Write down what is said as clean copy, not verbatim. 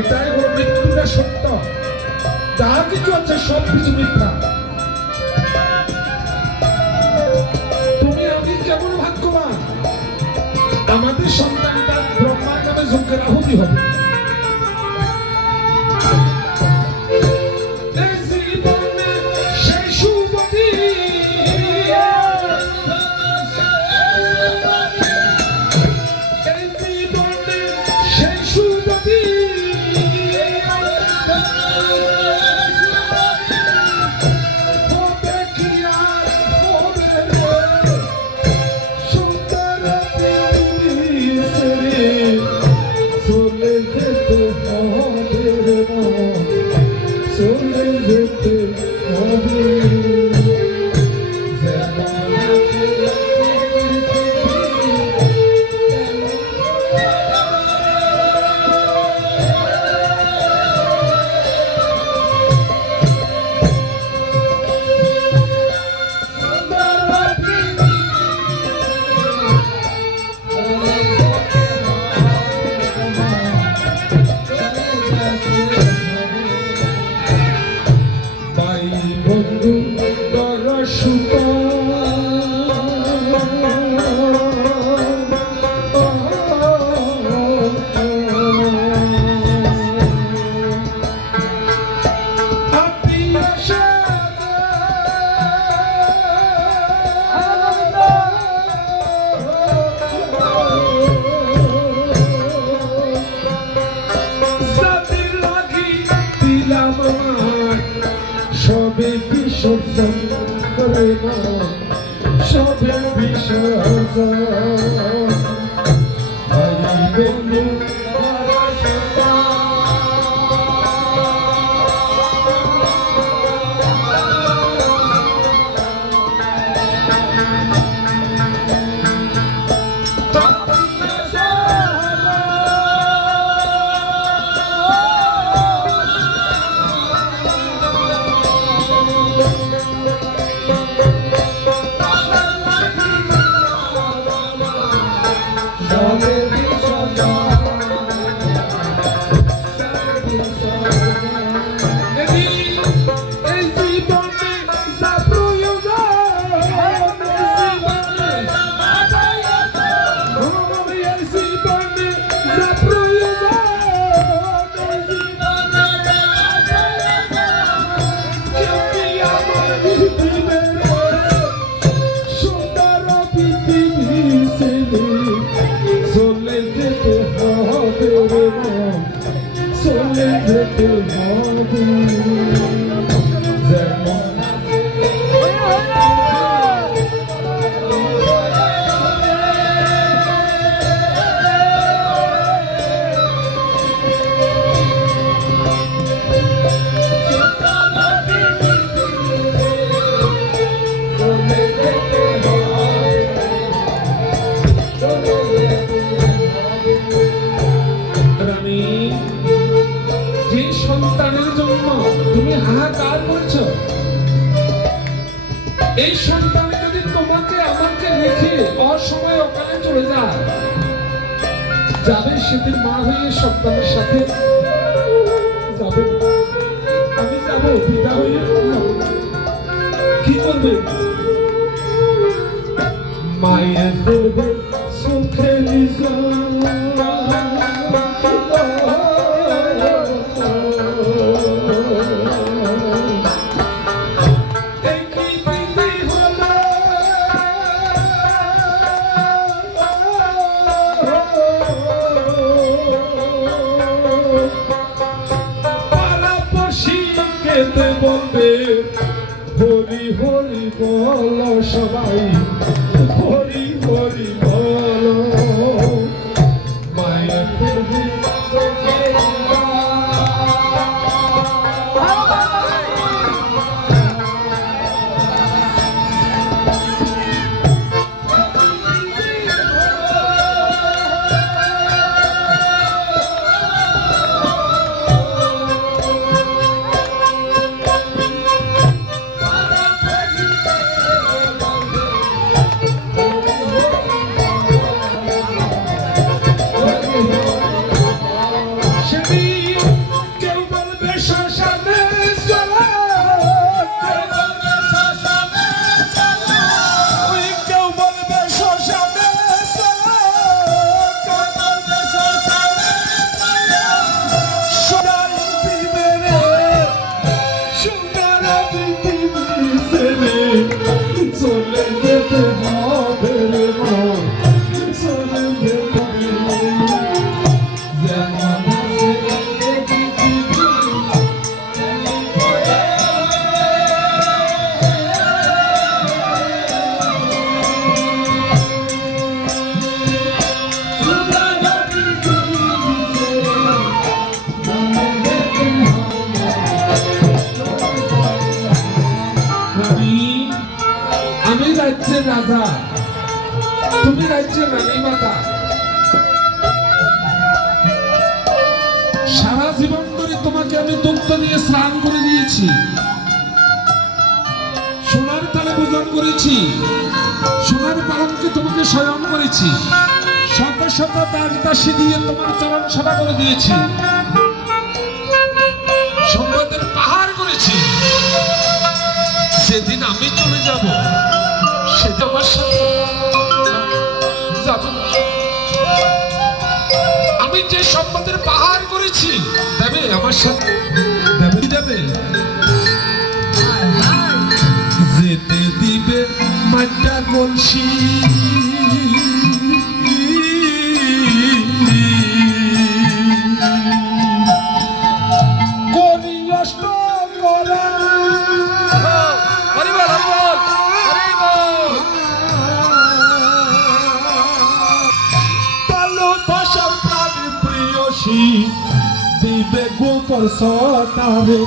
এটাই হলো মৃত্যুটা সত্য, যা কিছু আছে সব কিছু মিথ্যা। তুমি আমি কেমন ভাগ্যবান, আমাদের সন্তানটা ব্রহ্মার নামে যজ্ঞের আহুতি হবে। এই সন্তান যদি তোমাকে আমাকে রেখে অসময়ে ওখানে চলে যায়, যাবে সেদিন মা হয়ে সন্তানের সাথে যাবে। আমি যাবো, পিতা হয়ে কি করবে? মায়ের দেবে সুখে নিজা রাজ্যের রানী মাতা সারা জীবন ধরে তোমাকে আমি দুগ্ধ দিয়ে স্নান করে দিয়েছি, সোনার তালে পূজন করেছি, সোনার পালনকে তোমাকে শয়ন করেছি, শত শত দাস দাসী দিয়ে তোমার চরণ সেবা করে দিয়েছি, সম্পদের পাহাড় করেছি। সেদিন আমি চলে যাব, সেদিন আমার সাথে যাবে না। আমি যে সম্পদের পাহাড় করেছি দেবে আমার সাথে, দেবে দেবে যেতে দিবে মাটা কলসি, দিবে গোপর সতাবে